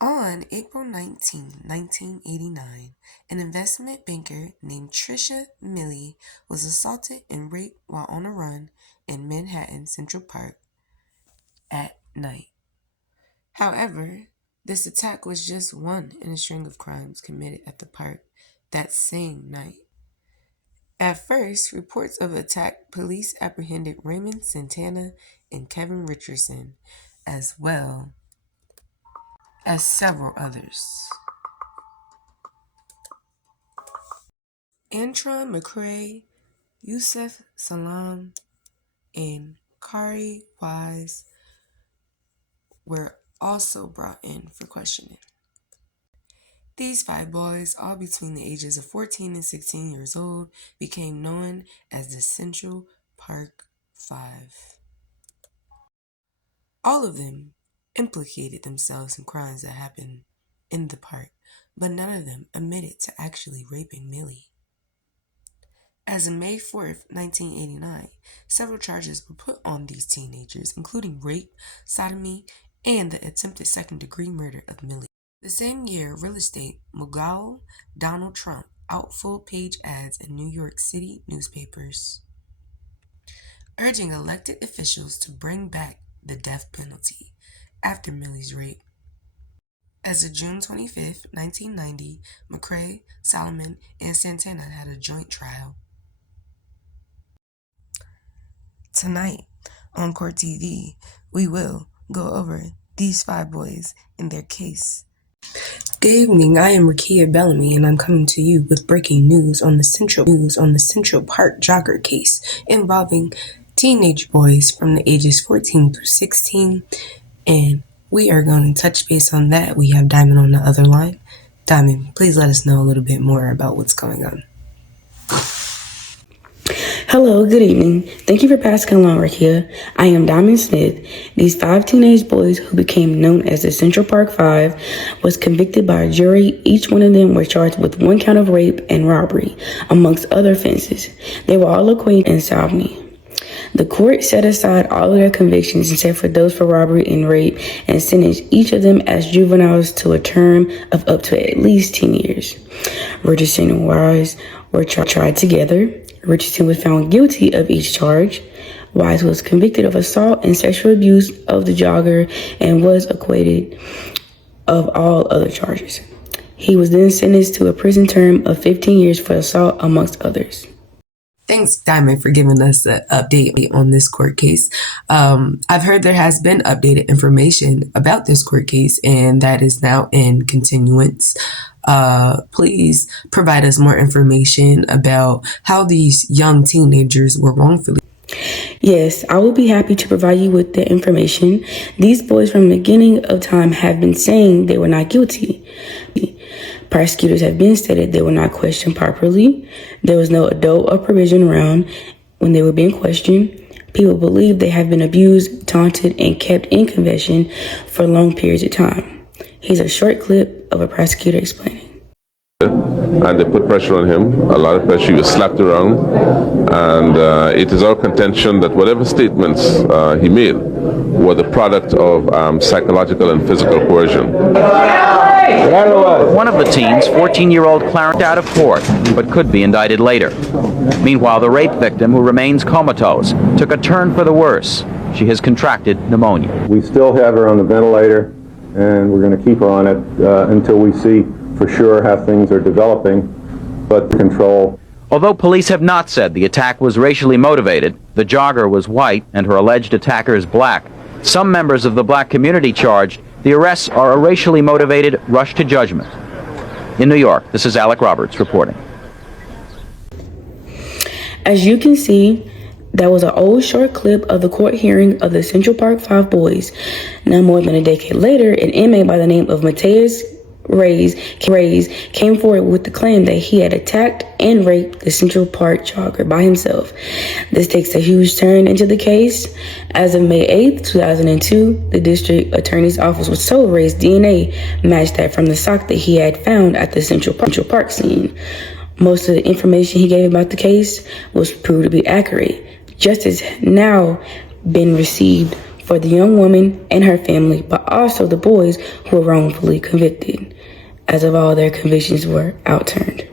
On April 19, 1989, an investment banker named Tricia Milley was assaulted and raped while on a run in Manhattan Central Park at night. However, this attack was just one in a string of crimes committed at the park that same night. At first, reports of attack police apprehended Raymond Santana and Kevin Richardson, as well as several others. Antron McCrae, Yusef Salam, and Kari Wise were also brought in for questioning. These 5 boys, all between the ages of 14 and 16 years old, became known as the Central Park Five. All of them implicated themselves in crimes that happened in the park, but none of them admitted to actually raping Millie. As of May 4th, 1989, several charges were put on these teenagers, including rape, sodomy, and the attempted second-degree murder of Millie. The same year, real estate mogul Donald Trump out full-page ads in New York City newspapers, urging elected officials to bring back the death penalty after Millie's rape. As of June 25th, 1990, McCrae, Solomon, and Santana had a joint trial. Tonight on Court TV, we will go over these 5 boys and their case. Good evening, I am Rakia Bellamy, and I'm coming to you with breaking news on the Central Park Jogger case involving teenage boys from the ages 14 through 16, and we are going to touch base on that. We have Diamond on the other line. Diamond, please let us know a little bit more about what's going on. Hello, good evening. Thank you for passing along, Rakia. I am Diamond Smith. These 5 teenage boys who became known as the Central Park Five was convicted by a jury. Each one of them were charged with 1 count of rape and robbery, amongst other offenses. They were all acquitted in sodomy. The court set aside all of their convictions except for those for robbery and rape and sentenced each of them as juveniles to a term of up to at least 10 years. Richardson and Wise were tried together. Richardson was found guilty of each charge. Wise was convicted of assault and sexual abuse of the jogger and was acquitted of all other charges. He was then sentenced to a prison term of 15 years for assault, amongst others. Thanks, Diamond, for giving us an update on this court case. I've heard there has been updated information about this court case, and that is now in continuance. Please provide us more information about how these young teenagers were wrongfully. Yes, I will be happy to provide you with the information. These boys from the beginning of time have been saying they were not guilty. Prosecutors have been stated they were not questioned properly. There was no adult or provision around when they were being questioned. People believe they have been abused, taunted, and kept in confession for long periods of time. Here's a short clip of a prosecutor explaining. And they put pressure on him, a lot of pressure. He was slapped around, and it is our contention that whatever statements he made were the product of psychological and physical coercion. One of the teens, 14-year-old Clarence, out of court, but could be indicted later. Meanwhile, the rape victim, who remains comatose, took a turn for the worse. She has contracted pneumonia. We still have her on the ventilator, and we're going to keep her on it until we see for sure how things are developing, but control. Although police have not said the attack was racially motivated, the jogger was white and her alleged attacker is black. Some members of the black community charged the arrests are a racially motivated rush to judgment. In New York, this is Alec Roberts reporting. As you can see, that was an old short clip of the court hearing of the Central Park Five boys. Now, more than a decade later, an inmate by the name of Mateus Reyes came forward with the claim that he had attacked and raped the Central Park jogger by himself. This takes a huge turn into the case. As of May 8th, 2002, the district attorney's office was told Reyes' DNA matched that from the sock that he had found at the Central Park scene. Most of the information he gave about the case was proved to be accurate. Justice now been received for the young woman and her family, but also the boys who were wrongfully convicted, as of all their convictions were outturned.